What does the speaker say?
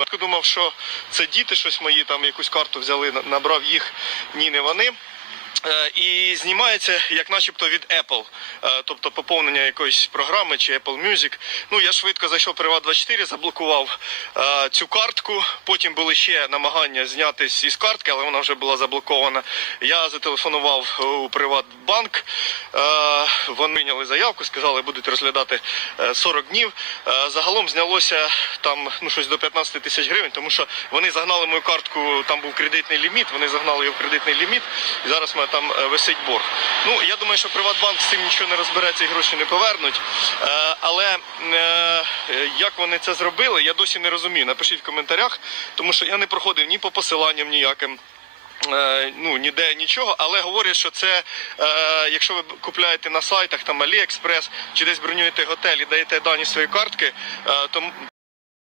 Я думав, що це діти щось мої, там якусь карту взяли, набрав їх. Ні, не вони. Е, І знімається як начебто від Apple, Е, тобто поповнення якоїсь програми чи Apple Music. Ну я швидко зайшов в Privat24, заблокував е, цю картку. Потім були ще намагання знятись із картки, але вона вже була заблокована. Я зателефонував у Приватбанк. Е, вони прийняли заявку, сказали, будуть розглядати е, 40 днів. Е, Загалом знялося там ну щось до 15 тисяч гривень, тому що вони загнали мою картку. Там був кредитний ліміт. Вони загнали її в кредитний ліміт, і зараз мене там е, висить борг. Ну я думаю, що Приватбанк з цим нічого не розбереться і гроші не повернуть. Е, Але е, як вони це зробили, я досі не розумію. Напишіть в коментарях, тому що я не проходив ні по посиланням ніяким. Е, ну ніде нічого, але говорять, що це е, якщо ви купляєте на сайтах там AliExpress чи десь бронюєте готель і даєте дані своєї картки, е, то